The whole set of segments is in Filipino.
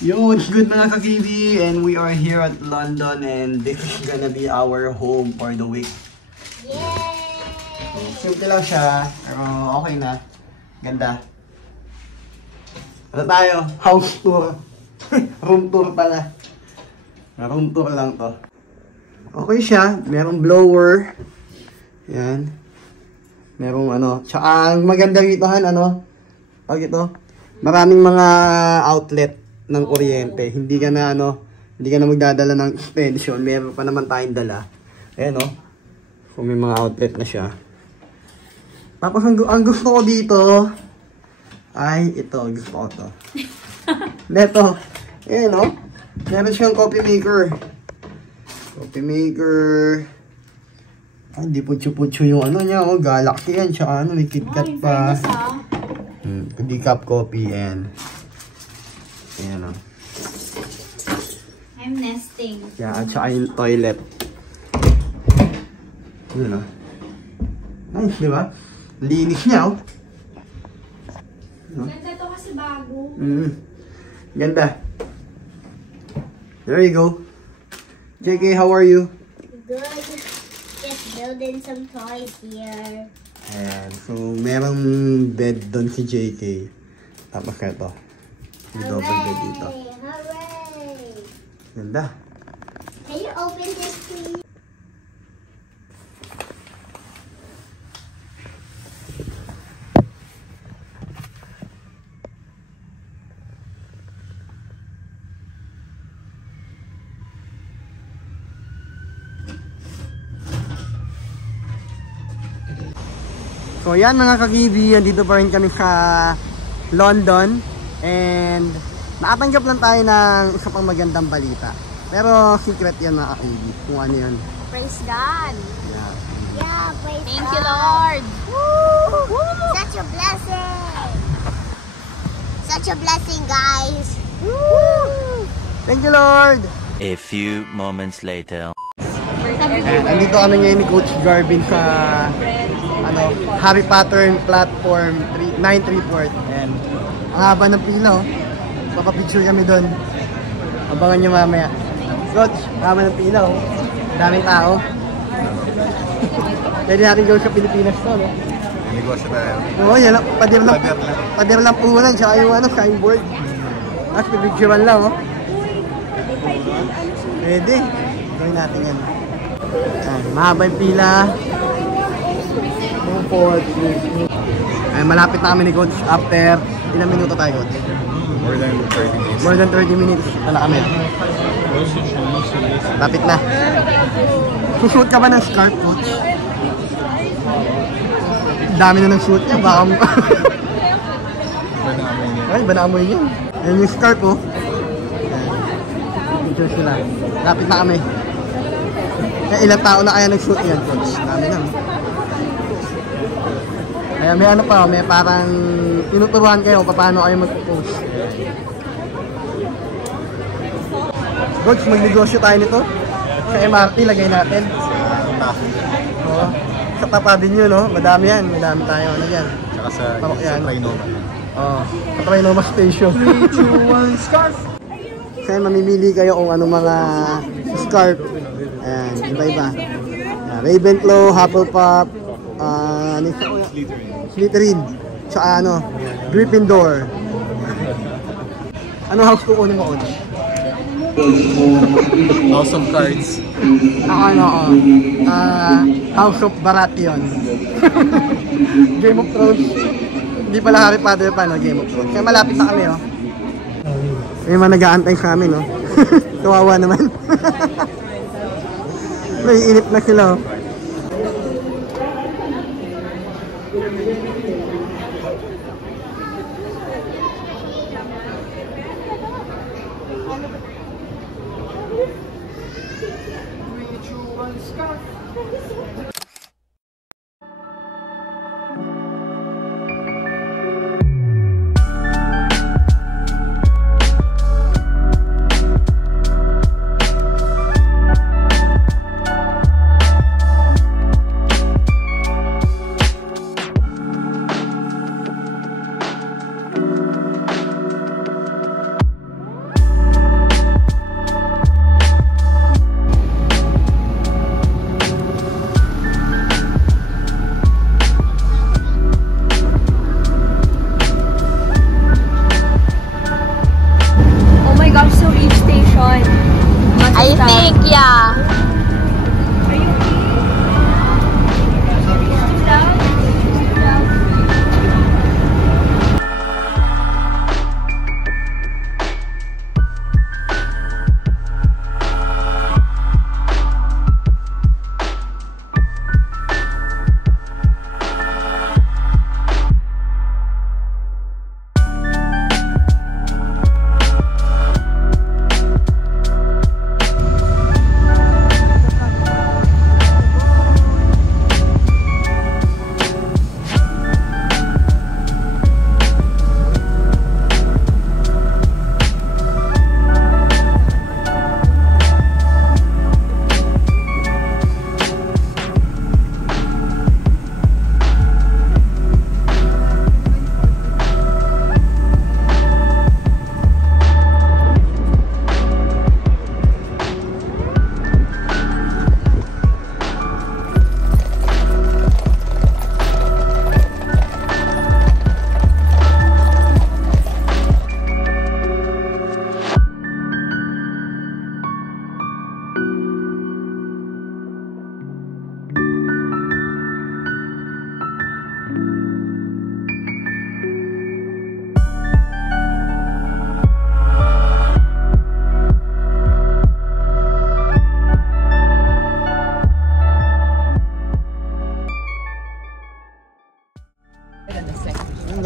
Yo, what's good mga ka-KB? And we are here at London and this is gonna be our home for the week. Yay! So, simple lang siya, pero okay na. Ganda. Ano tayo? House tour. Room tour pala. Room tour lang to. Okay siya, merong blower. Yan. Merong ano. Tsaka ang maganda rito pag ito, maraming mga outlet ng kuryente. Hindi ka na magdadala ng extension. Meron pa naman tayong dala. Ayan so may mga outlet na siya. Tapos ang gusto ko dito ay ito, gusto ko to. Neto. Ayan meron siyang coffee maker. Coffee maker. Ay, hindi putyo-putyo yung niya. Galaxy yan. Tsaka may KitKat pa. Decaf coffee and ayan I'm nesting. Yeah, at saka yung toilet. Yun nice, di ba? Linis niya Ganda to kasi bago. Ganda. There you go. JK, how are you? Good. Just building some toys here. Ayan. So, merong bed doon si JK. Tapos ito. Yung double bed dito. Hooray! Ganda. Can you open this, please? So yan mga ka-KB, andito pa rin kami sa London and nakatanggap lang tayo ng isa pang magandang balita. Pero secret yan mga ka-KB, kung ano yan. Praise God! Yeah, praise Thank God. you, Lord! Woo! Woo! Such a blessing! Such a blessing, guys! Woo! Thank you, Lord! A few moments later. And andito kami ngayon ni Coach Garvin sa Harry Potter platform 934. And ang haba ng pila Papapicture kami doon. Abangan nyo mamaya. Coach, ang haba ng pila daming tao. Pwede natin gawin sa Pilipinas to, Negosyo tayo. Oo, yan lang. Pader lang puhunan. Tsaka yung signboard. Tapos pipicturean lang, Pwede. Gawin natin yan. Mahaba yung pila. Ay, malapit na kami ni Coach after ilang minuto tayo, Coach? More than 30 minutes. More than 30 minutes. Wala kami. Lapit na. Susuot ka ba ng scarf, Coach? Dami na ng suot niya. Baka mo. Ay, ba naamoy niya? Ayan yung scarf, Picture sila. Lapit na kami. Ilang tao na kaya nag-shoot yan, Coach? Dami na. Kaya may may parang tinuturuan kayo kung paano kayo mag-post. Coach, magnegosyo tayo nito. Sa MRT, lagay natin. Sa tapadin nyo, Madami yan. Madami tayo. Yan? Tsaka sa Trinoma. Sa Trinoma Station. 3, 2, 1, scarf! Kaya mamimili kayo kung ano mga scarf. Ayan, iba-iba. Ravenclaw, Hufflepuff, Slytherin, tsaka Gryffindor. Ano house kukunin mo, Coach? House of Cards. House of Baratheon. Game of Thrones. Hindi pala Harry Potter pa, Game of Thrones. Kaya malapit na kami, May mga nag-aantay sa amin, Kawawa naman. Naiinip na sila,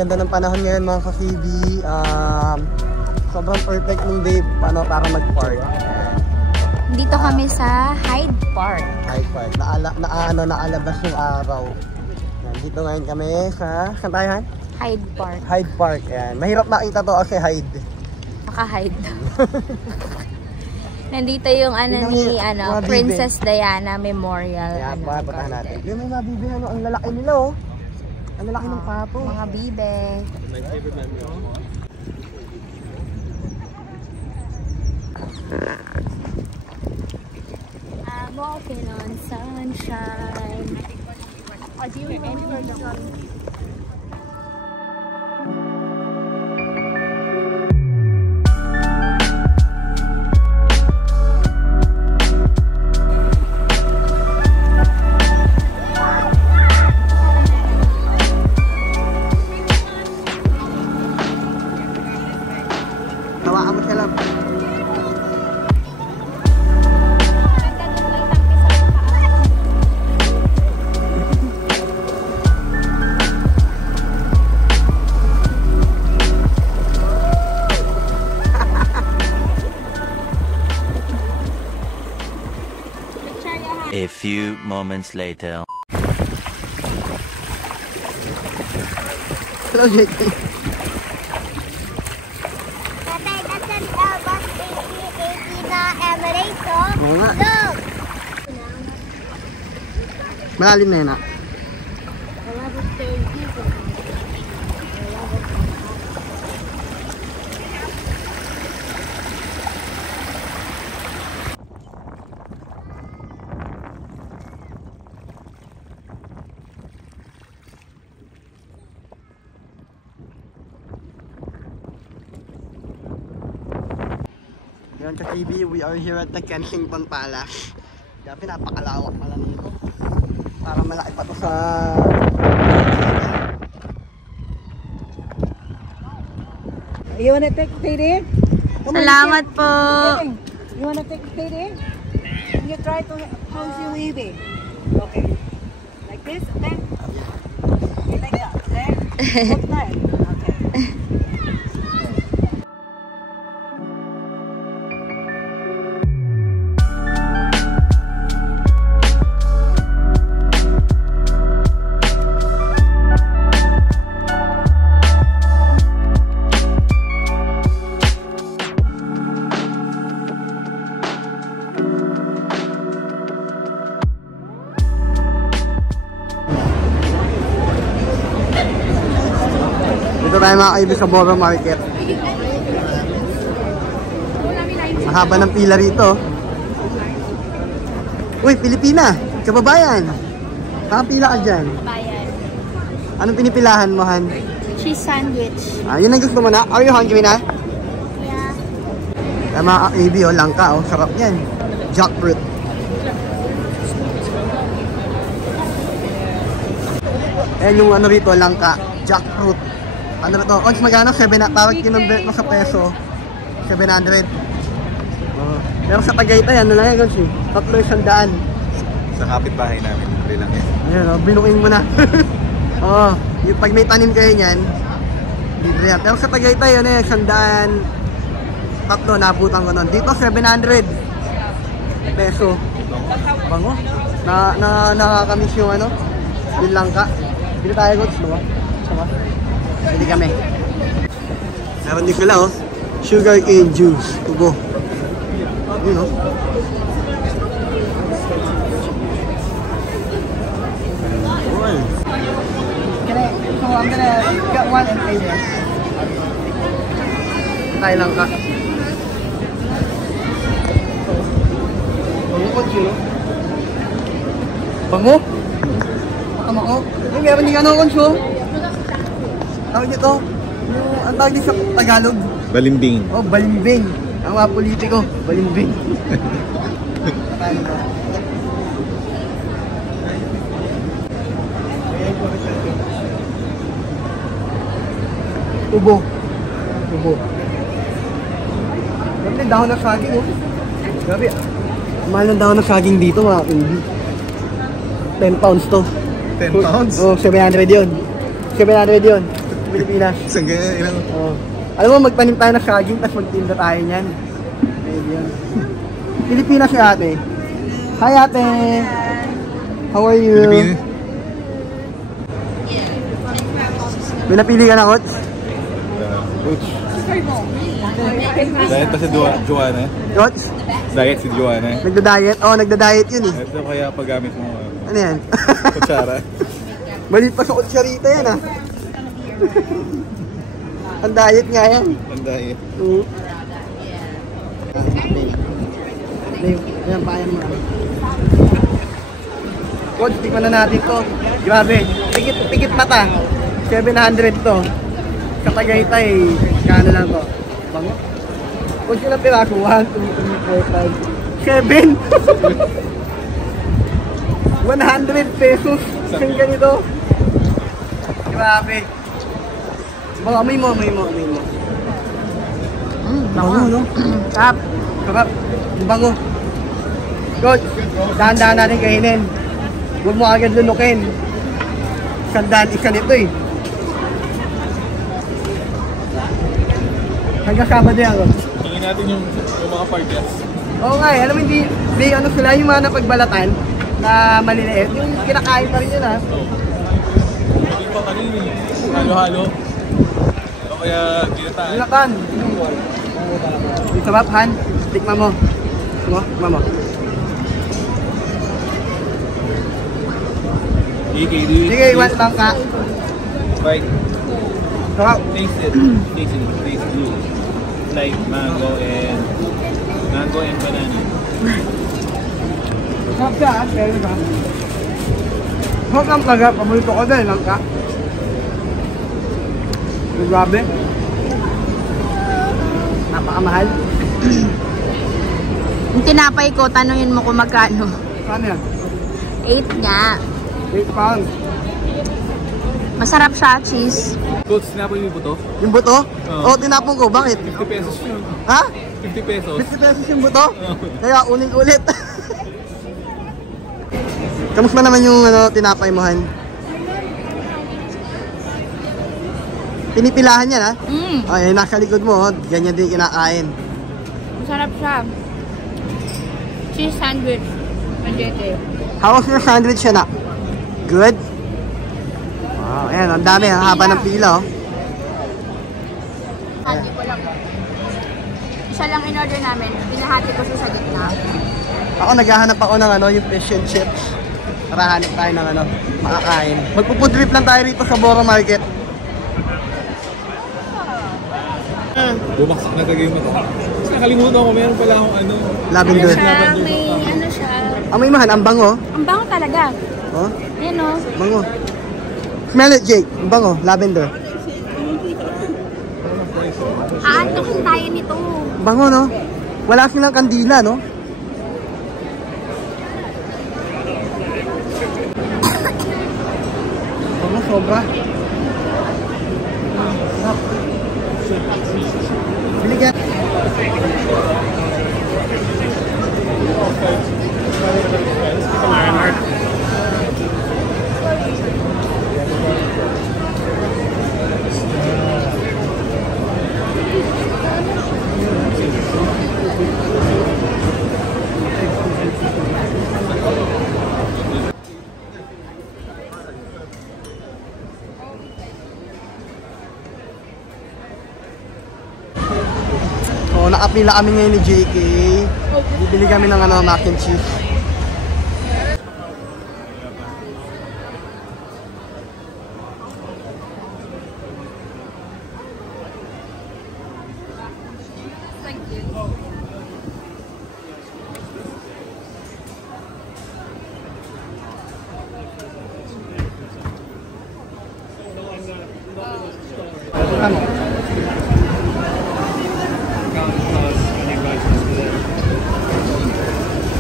ganda ng panahon ngayon mga ka-KB. Sobrang perfect ng day para mag-park. Dito kami sa Hyde Park. Hyde Park. Naalabas yung araw. Dito ngayon kami sa... Saan tayo, Han? Hyde Park. Hyde Park. Ayan. Mahirap makita to kasi Hyde. Maka-hide. Nandito yung Princess Diana Memorial. Ayan, puntahan natin. Yung may mabibi, ang lalaki nila, oh. Ang lalaki ng pato. Mga bibe. I'm walking on sunshine. Do you remember the sun? Hawakan mo siya lang. A few moments later. Hello, JK. Tatay, that's an bus 80 na Emirates, oh. Oo nga. Look! Malalim na yun, ah. Wala ba dito? Yan ka TV, we are here at the Kensington Palace. Grabe, napakalawak pala nito. Para malaki pa to sa... You wanna take a photo? Salamat po. You wanna take a photo? You try to pose your baby. Okay. Like this, okay? Okay, like that, okay? Both sides. Okay. Dito tayo mga kaibigan sa Borough Market. Mahaba ng pila rito. Uy, Pilipina! Kababayan! Nakapila ka dyan. Bayan. Anong pinipilahan mo, Han? Cheese sandwich. Ah, yun ang gusto mo na? Are you hungry na? Yeah. Kaya mga ka-AB, oh, langka, oh. Sarap yan. Jackfruit. Ayan yung ano rito, langka. Jackfruit. Ano ba ito? Once magano? 7 na. Tawag kinonvert mo sa peso. 700. Oh. Pero sa Tagaytay, ano lang yan, Gons? Tatlo 100. Sa kapitbahay namin, libre lang yan. Ayan, oh, binuking mo na. Oo. Yung pag may tanim kayo niyan, libre yan. Pero sa Tagaytay, ano yan, 100. Tatlo, nabutan ko nun. Dito, 700 peso. Bango. Nakakamiss yung ano, yung langka. Dito tayo, Gons, no? Sama. Hindi kami. Meron din sila, oh. Sugar cane juice. Tubo. Yun, oh. Well. So I'm gonna get one and pay this. Tayo lang ka. Bangukot yun, oh. Bango? Makamako? Ay, meron din ano, Konso? Tawag nito, ang tawag din sa Tagalog. Balimbing. Oh, balimbing. Ang mga politiko, balimbing. Tubo. Tubo. Grabe ng dahon ng saging, oh. Grabe. Mahal ng dahon ng saging dito, mga hindi. 10 pounds to. 10 pounds? Oh, 700 yun. 700 yun. Pilipinas. Isang ganyan, ilang... Oo. Alam mo, magtanim tayo ng saging, tapos magtinda tayo niyan. Ayun yun. Pilipinas si ate. Hi ate! How are you? Pilipinas. May napili ka na, Coach? Coach. Diet pa si Joanna. Coach? Diet si Joanna. Nagda-diet? Oo, nagda-diet yun eh. Ito kaya paggamit mo. Ano yan? Kutsara. Malit pa sa kutsarita yan ah. Ang diet nga yan. Ang diet. Oo. Ayan, payan mo. Coach, tikman na natin to. Grabe. Pikit mata. 700 to. Sa Tagaytay, kano lang to? Bango? Coach, yun ang piraso. 1, 2, 3, 4, 5, 7. 100 pesos. Isang ganito. Grabe. Baka amoy mo. Bango, no? Sarap. Sarap. Bango. Coach, dahan-dahan natin kainin. Huwag mo agad lunukin. Sandaan isa nito eh. Hanggang Sabado yan. Tingin natin yung mga parties. Oo nga eh. Alam mo, hindi ano sila yung mga napagbalatan na maliliit. Yung kinakain pa rin yun ha. Hindi pa kanina. Halo-halo. O kaya ginataan. Ginataan. Yung sarap, Han. Tikman mo. Tikman mo. Sige, iwan lang ka. Right. Sarap. Taste it. Taste blue. Like mango and banana. Sarap siya, ha? Pero sarap. Sarap lang talaga. Paborito ko din, langka. Grabe. Napakamahal. Yung tinapay ko, tanungin mo kung magkano. Saan yan? 8 nga. 8 pounds. Masarap siya, cheese. Coach, sinabi yung buto? Yung buto? Oo. Oo, tinapon ko. Bakit? 50 pesos yun. Ha? 50 pesos. 50 pesos yung buto? Kaya ulit. Kamusta naman yung tinapay mo, Han? Pinipilahan yan, ha? Ay, nasa likod mo, ganyan din kinakain. Masarap siya. Cheese sandwich. Manjete. How was your sandwich yan, ha? Good? Wow, ayan, ang dami, ang haba ng pila, oh. Hati ko lang. Isa lang in-order namin. Pinahati ko siya sa gitna. Ako, naghahanap ako ng yung fish and chips. Para hanap tayo ng makakain. Magpupudrip lang tayo rito sa Boro Market. Bumaksak na kagay mo ito. Kasi nakalimutan ko, meron pala akong Lavender. May ano siya. Amoy mahan, ang bango. Ang bango talaga. Oh, Yan o. bango. Smell it, Jake. Ang bango, lavender. Aantokin tayo nito. Bango, no? Wala silang kandila, no? Bango, sobra. Biligyan. So, nakapila kami ngayon ni JK. Bibili kami ng mac and cheese. Ano?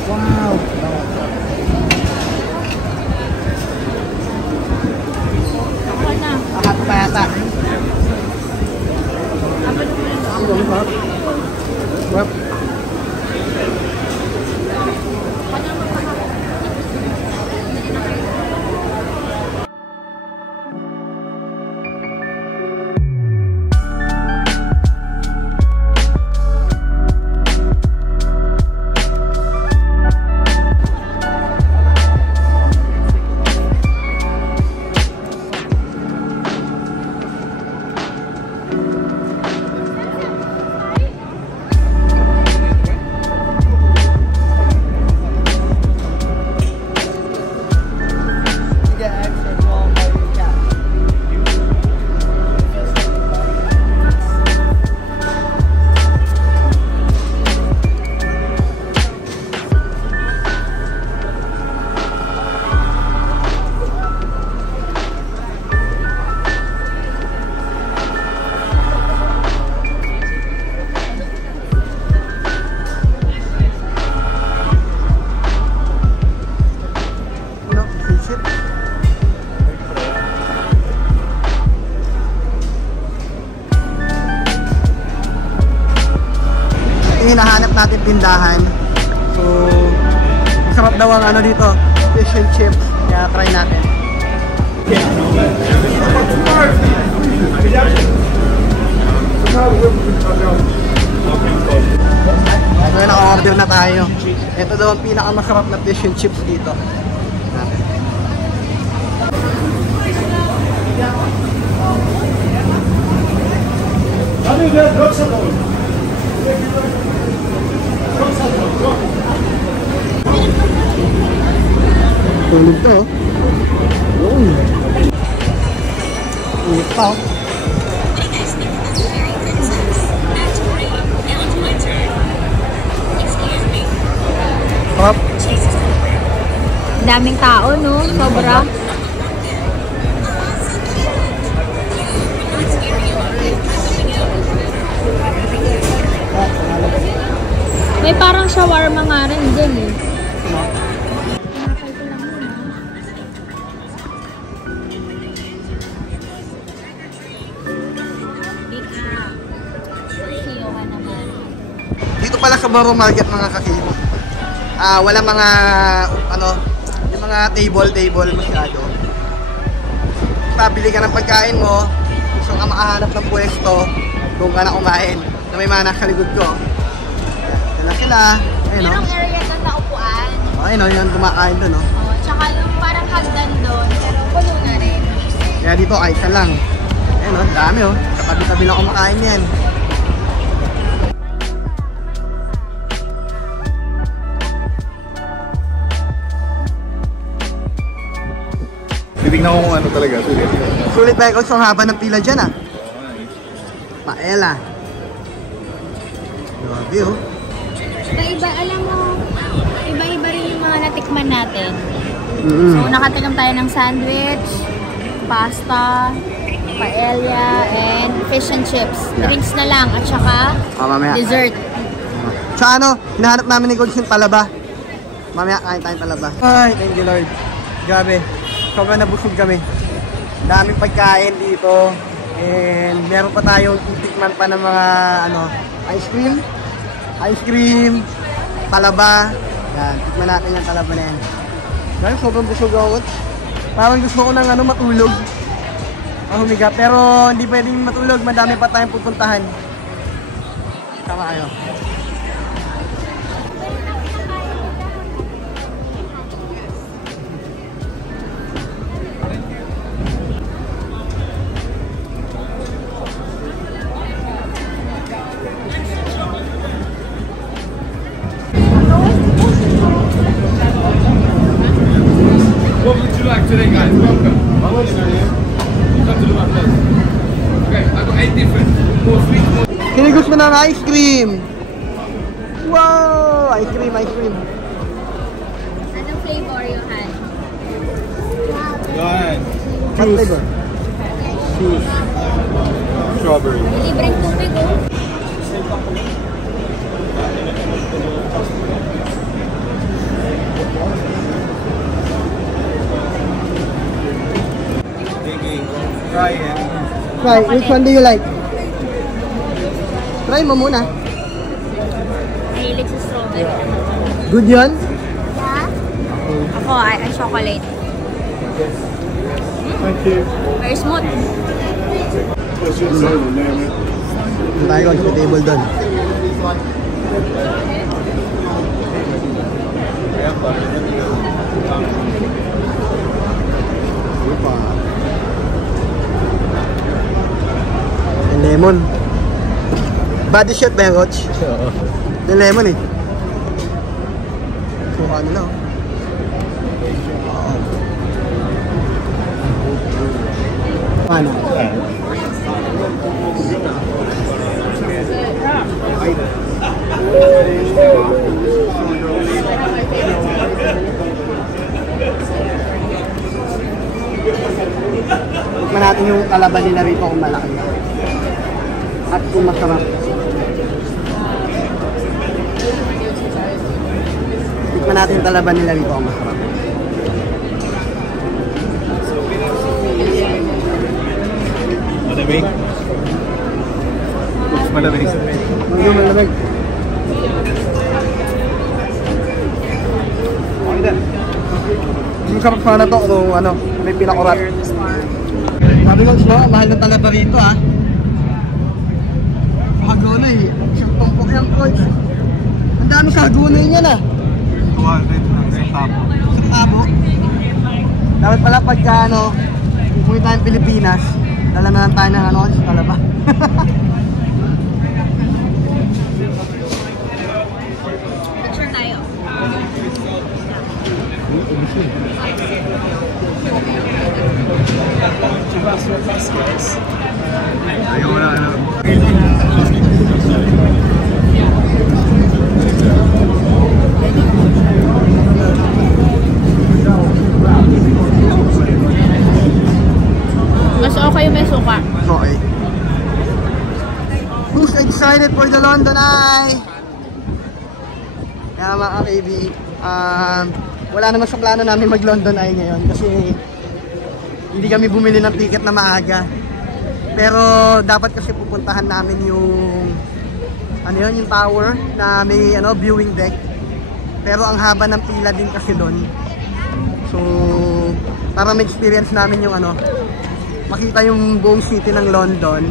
Wow! Ako na. Ahat pa yata. Sarap. hinahanap natin tindahan. So, masarap daw ang ano dito, fish and chips. Kaya try natin. So, naka-order na tayo. Ito daw ang pinakamasarap na fish and chips dito. Natin. Tulog to. Yun. Init pa. Pop. Daming tao, no? Sobra. May parang shawarma nga rin dyan eh. Dito pala sa Borough Market mga kakibo. Wala mga ano, yung mga table masyado. Pabili ka ng pagkain mo, gusto ka makahanap ng pwesto, doon ka na kumain. Na may mga nasa likod ko. Yan na sila. Ayun, Merong area doon na upuan. ayun o, yun kumakain doon o. Oh, tsaka yung parang hagdan doon, pero puno na rin. Kaya dito ay isa lang. Ayun o, dami o. Katabi-tabi lang kumakain yan. Titignan ko kung ano talaga. Sulit. Sulit ba yung haba ng pila dyan ah? Paella. Grabe oh. Iba-iba, alam mo, iba-iba rin yung mga natikman natin. Mm-hmm. So, nakatikim tayo ng sandwich, pasta, paella, and fish and chips. Drinks na lang, at saka Mamaya. dessert. Sa ano, hinahanap namin ni Gods yung talaba. Mamaya kain tayong talaba. Ay, thank you Lord. Grabe. Sobrang nabusog kami. Daming pagkain dito. And meron pa tayong titikman pa ng mga ano, ice cream, talaba. Yan, tikman natin yung talaba na yan. Dahil sobrang busog ako. Parang gusto ko ng ano, matulog. Humiga. Pero hindi pwedeng matulog. Madami pa tayong pupuntahan. Tama kayo. What would you like today, guys? Welcome. Come to the market. Okay, I got 8 different. More sweet, more... Kinigos mo ng ice cream! Wow! Ice cream. Anong flavor yung Han? Yan. What flavor? Juice. Strawberry. Libreng tubig, oh. Try it. Try, which one do you like? Try mo muna. Mahilig sa strawberry. Good yun? Yeah? Ako, ay chocolate. Thank you. Very smooth. What's your name? Doon tayo sa table doon. Yung lemon. Body shot ba yung coach? Oo. Yung lemon eh. Suka nila oh. Paano? Tikman natin yung talaba nila rito kung malaki. At kung masarap. Tikman natin yung talaba nila rito kung masarap. Malamig? Malamig. Yung sarap sana to kung ano, may pinakurat. Sabi ko, mahal na talaga rito ha. Hagona eh. Isang tumpok yung coach. Ang dami sa hagona yun yan ah. 200 isang tabo. Dapat pala pagka ano, umuwi tayong Pilipinas, dala na lang tayo ng ano, sa talaba. Picture tayo. Ayaw wala ano. Mas okay may suka. Okay. Who's excited for the London Eye? Kaya mga baby, wala naman sa plano namin mag-London Eye ngayon kasi hindi kami bumili ng ticket na maaga. Pero dapat kasi pupuntahan namin yung ano yun, yung tower na may ano, viewing deck. Pero ang haba ng pila din kasi doon. So, para ma-experience namin yung ano, makita yung buong city ng London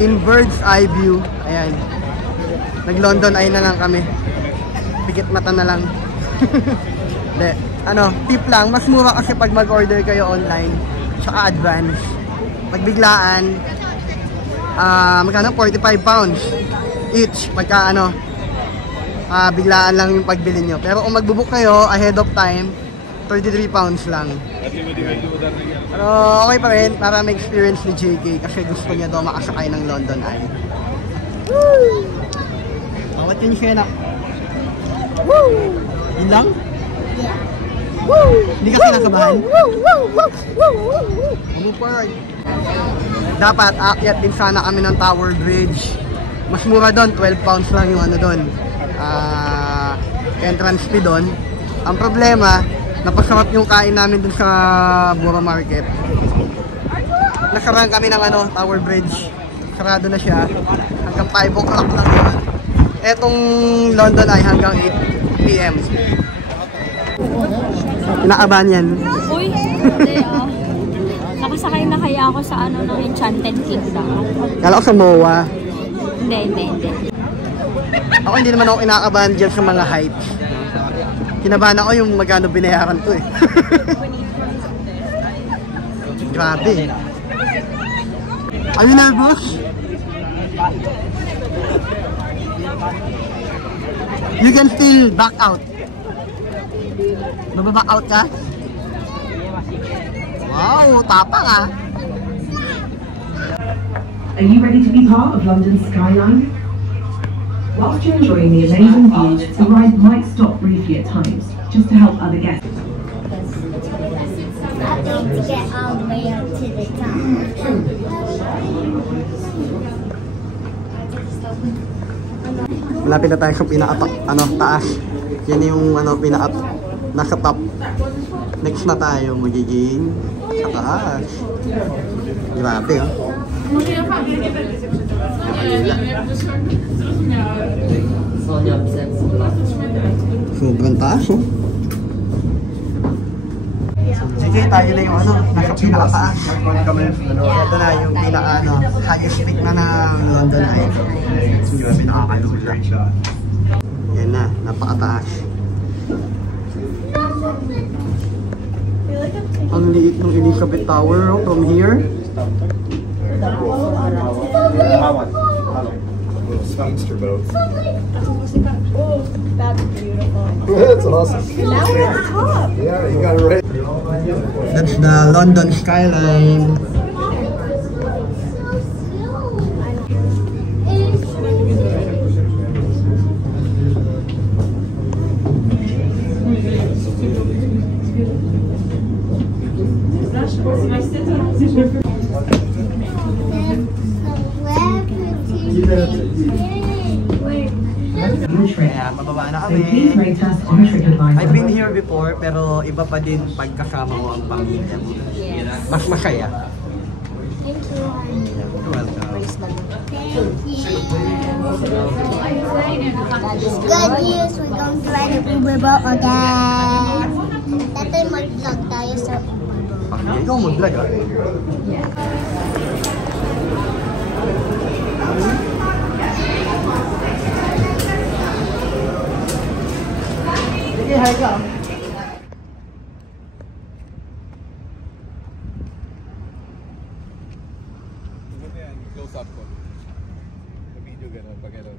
in bird's eye view. Ayan. Nag-London Eye na lang kami. Pikit mata na lang. De, ano, tip lang, mas mura kasi pag mag-order kayo online tsaka advance. Pag biglaan, magkano? 45 pounds each pagka ano, biglaan lang yung pagbili nyo. Pero kung magbubook kayo ahead of time, 33 pounds lang. Pero okay pa rin para ma-experience ni JK kasi gusto niya daw makasakay ng London Eye. Woo! Bawat yun siya na. Woo! Yun lang? Yeah. Woo! Hindi ka kinakabahan? Umupard. Dapat aakyat din sana kami ng Tower Bridge. Mas mura doon, 12 pounds lang yung ano doon. Entrance fee doon. Ang problema, napasarap yung kain namin dun sa Borough Market. Nasarang kami ng ano, Tower Bridge. Sarado na siya. Hanggang 5 o'clock lang yun. Etong London ay hanggang 8 PM. Kinakabahan yan. Uy, hindi ah. Nakasakay na kaya ako sa ano ng Enchanted Kingdom. Kala ko sa MOA. Hindi. Ako hindi naman ako kinakabahan dyan sa mga heights. Kinabahan ako yung magkano binayaran to eh. Grabe. Are you nervous? You can still back out. Bababack out ka? Wow, tapang ah. Are you ready to be part of London's skyline? Whilst you're enjoying the amazing views, the ride might stop briefly at times, just to help other guests. I think to get all the way up to the top. Malapit na tayo sa taas. Yan yung nasa top. Next na tayo magiging sa taas. Grabe oh. Sobrang taas oh. Sige, tayo na yung nasa pinakataas. Ito na yung highest peak na ng London Eye. Grabe, nakakalula. Yan na, napakataas. Ang liit ng Elizabeth Tower from here. Speedster boat. That's beautiful. That's awesome. Now we're at the top. Yeah, you got it right. That's the London skyline. Kaya mababa na So please kami. rate us on TripAdvisor. I've been here before pero iba pa din pagkasama mo ang pamilya mo. Mas masaya. Thank you. You're welcome. Good news, we're going to ride an Uber boat again. Tatay, mag-vlog tayo sa Ikaw mag-vlog ah. Sige, hi ka. Close up ko. Video gano'n, pag gano'n.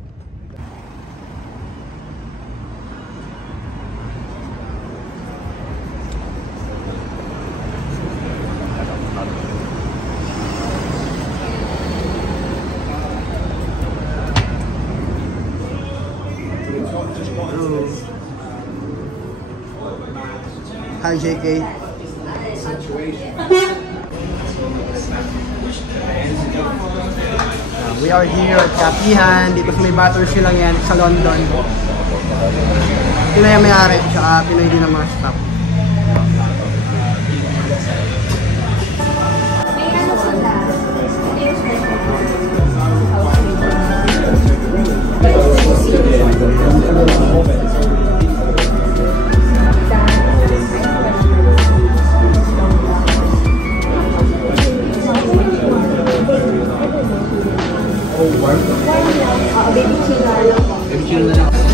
Hi JK. We are here at Kapihan. Dito sa may Battersea lang yan sa London. Pinoy ang may-ari, tsaka Pinoy din ang mga staff.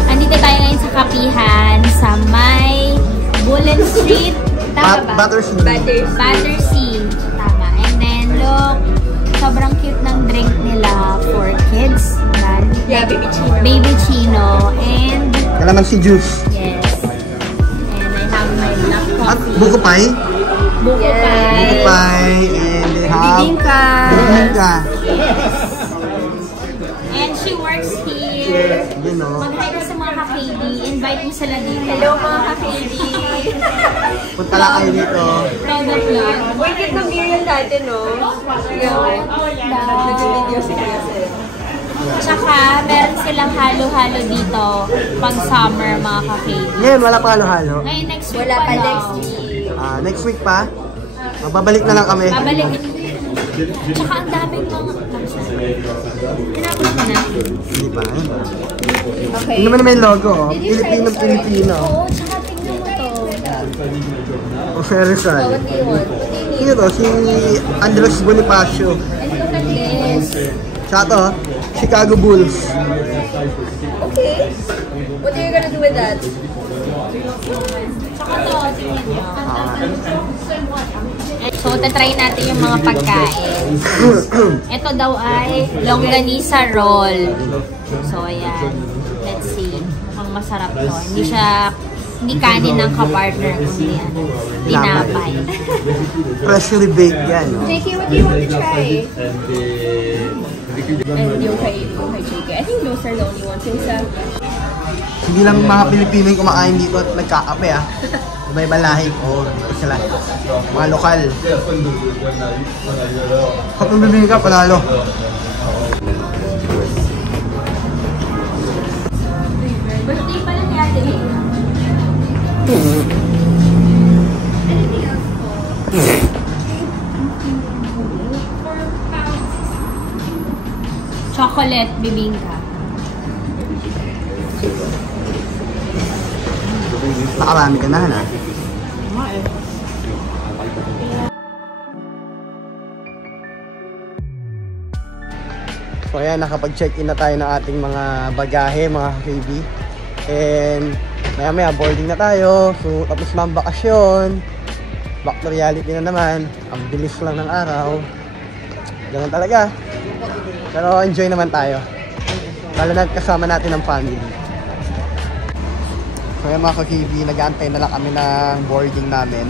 Andito tayo ngayon sa Kapihan sa may Bullen Street. Tama ba? Battersea. Battersea. Tama. And then look, sobrang cute ng drink nila for kids. Yeah, Baby Chino. Baby Chino. And Calamansi juice. yes. And I have my black At coffee. buko pie. Buko pie. Buko pie. And they have Bibingka. bibingka. And she works here. You know. Mag-hi ka sa mga ka-KD. Invite mo sila dito. Hello mga ka-KD. Punta lang kayo dito. Todo vlog. Wait, ng Miriam dati, no? Nag-video si Tsaka, meron silang halo-halo dito pag summer mga ka-KD. Ngayon, wala pa halo-halo. Ngayon, next week Wala pa daw. next week. Next week pa. Mababalik na lang kami. Babalik. Tsaka ang daming mga... Tinapos ko na. Hindi pa. Okay. Hindi naman yung logo. Oh. Filipino. Oo, tsaka tingnan mo to. O Ferrizal. What do you want? Sino to? Si Andres Bonifacio. And look at this. Tsaka to, Chicago Bulls. Okay. What are you gonna do with that? Tsaka to, tingnan nyo. So, tatry natin yung mga pagkain. Ito daw ay longganisa roll. So, ayan. Let's see. Mukhang masarap to. Hindi kanin ng kapartner, kundi ano, tinapay. Freshly baked yan. No? JK, what do you want to try? And yung kay JK. I think those are the only ones. Yung sa... Hindi lang mga Pilipino yung kumakain dito at nagkakape ah. Iba-iba lahi o sila. Mga lokal. Kapag bibili ka, panalo. Birthday pala ni Ate Lina. Chocolate bibingka. Nakarami ka na, ha? So ayan, nakapag-check-in na tayo ng ating mga bagahe, mga KB. And maya-maya boarding na tayo. So tapos na ang bakasyon. Back to reality na naman. Ang bilis lang ng araw. Ganun talaga. Pero enjoy naman tayo. Lalo na kasama natin ang family. So ayan mga ka-KB, nag-aantay na lang kami ng boarding namin.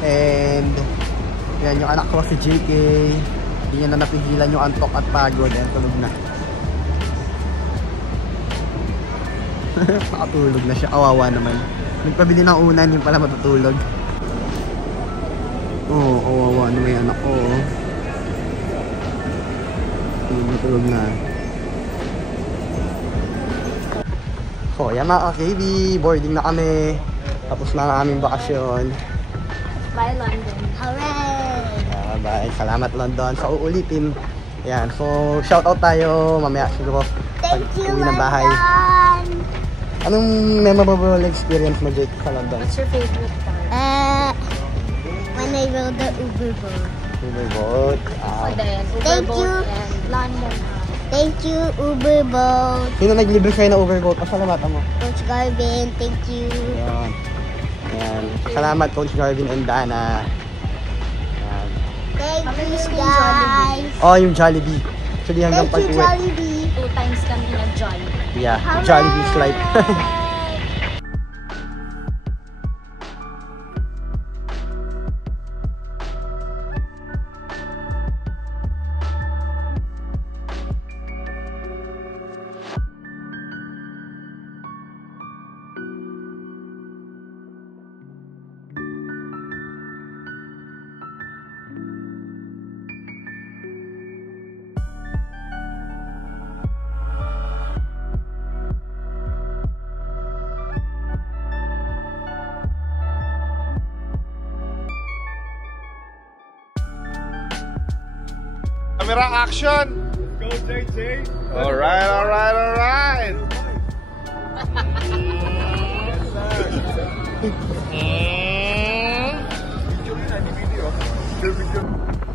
And yan yung anak ko si JK. Hindi niya na napigilan yung antok at pagod. Ayan, tulog na. Nakatulog na siya. Kawawa naman. Nagpabili ng unan, yung pala matutulog. Oo, kawawa naman yung anak ko. Matulog na. So, yan mga ka-KB. Boarding na kami. Tapos na ang aming bakasyon. Bye, London. Hooray! Bye. Salamat London. So uulitin. Yan. So shoutout tayo mamaya siguro Thank you, uwi ng bahay. London! Anong memorable experience mo, Jake, sa London? What's your favorite part? When I rode the Uber boat. Uber boat. Ako din. Thank Uberboat you. and London. Thank you, Uber boat. Sino naglibre sa'yo na Uber boat? Pasalamatan mo. Coach Garvin, thank you. Yan. Yan. Salamat, Coach Garvin and Dana. Yan. Thank you, guys. Oh, yung Jollibee. Actually, hanggang Thank you, pag-uwi. Jollibee. 2 times kami nag-jolly. Yeah, Jollibee's life. Camera action! Go, JJ! Alright, alright, alright! Video.